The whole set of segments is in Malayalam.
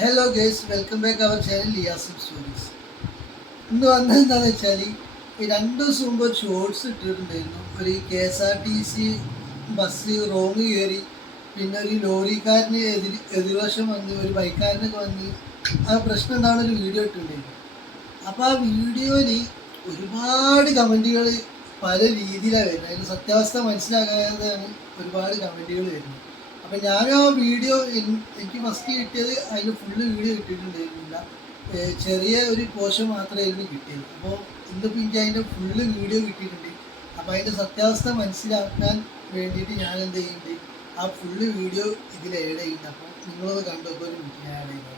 Hello guys, welcome back our channel ലിയാസിം സ്റ്റോറീസ്. ഇന്ന് വന്നതെന്താണെന്ന് വെച്ചാൽ ഈ 2 ദിവസം മുമ്പ് ഒരു ഷോർട്സ് ഇട്ടിട്ടുണ്ടായിരുന്നു. ഒരു KSRTC ബസ് റോങ് കയറി, പിന്നെ ഒരു ലോറിക്കാരന് എതിർവശം വന്ന് ഒരു ബൈക്കാരനൊക്കെ വന്ന് ആ പ്രശ്നം ഉണ്ടാവുന്ന ഒരു വീഡിയോ ഇട്ടിട്ടുണ്ടായിരുന്നു. അപ്പോൾ ആ വീഡിയോയിൽ ഒരുപാട് കമൻറ്റുകൾ പല രീതിയിലാണ് വരുന്നത്. അതിൻ്റെ സത്യാവസ്ഥ മനസ്സിലാക്കാതെയാണ് ഒരുപാട് കമൻറ്റുകൾ വരുന്നത്. അപ്പം ഞാൻ ആ വീഡിയോ എനിക്ക് ഫസ്റ്റ് കിട്ടിയത് അതിന് ഫുള്ള് വീഡിയോ കിട്ടിയിട്ടുണ്ടായിരുന്നില്ല, ചെറിയ ഒരു പോർഷൻ മാത്രമായിരുന്നു കിട്ടിയത്. അപ്പോൾ ഇന്നിപ്പോൾ എനിക്ക് അതിൻ്റെ ഫുള്ള് വീഡിയോ കിട്ടിയിട്ടുണ്ട്. അപ്പോൾ അതിൻ്റെ സത്യാവസ്ഥ മനസ്സിലാക്കാൻ വേണ്ടിയിട്ട് ഞാൻ എന്ത് ചെയ്യുന്നുണ്ട്, ആ ഫുള്ള് വീഡിയോ ഇതിൽ ആഡ് ചെയ്യുന്നുണ്ട്. അപ്പോൾ നിങ്ങളത് കണ്ടപ്പോൾ ഒരു മിനിറ്റ് ആഡ് ചെയ്യുന്നത്.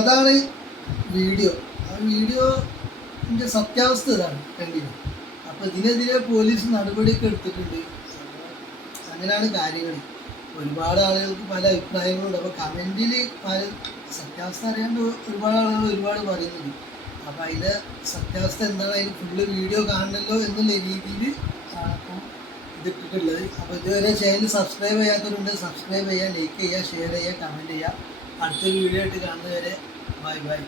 അതാണ് വീഡിയോ. ആ വീഡിയോൻ്റെ സത്യാവസ്ഥ ഇതാണ് കണ്ടില്ല. അപ്പോൾ ഇതിനെതിരെ പോലീസ് നടപടിയൊക്കെ എടുത്തിട്ടുണ്ട്. അങ്ങനെയാണ് കാര്യങ്ങൾ. ഒരുപാട് ആളുകൾക്ക് പല അഭിപ്രായങ്ങളുണ്ട്. അപ്പോൾ കമൻറ്റിൽ പല സത്യാവസ്ഥ അറിയാണ്ട് ഒരുപാട് ആളുകൾ ഒരുപാട് പറയുന്നുണ്ട്. അപ്പോൾ അതിൻ്റെ സത്യാവസ്ഥ എന്താണ്, അതിന് ഫുള്ള് വീഡിയോ കാണണമല്ലോ എന്നുള്ള രീതിയിൽ ആണ് അപ്പോൾ ഇതിട്ടിട്ടുള്ളത്. അപ്പോൾ ഇതുവരെ ചാനൽ സബ്സ്ക്രൈബ് ചെയ്യാത്തവരുണ്ട്, സബ്സ്ക്രൈബ് ചെയ്യുക, ലൈക്ക് ചെയ്യുക, ഷെയർ ചെയ്യുക, കമൻറ്റ് ചെയ്യുക. അടുത്തൊരു വീഡിയോ ആയിട്ട് കാണുന്നവരെ ബൈ ബൈ.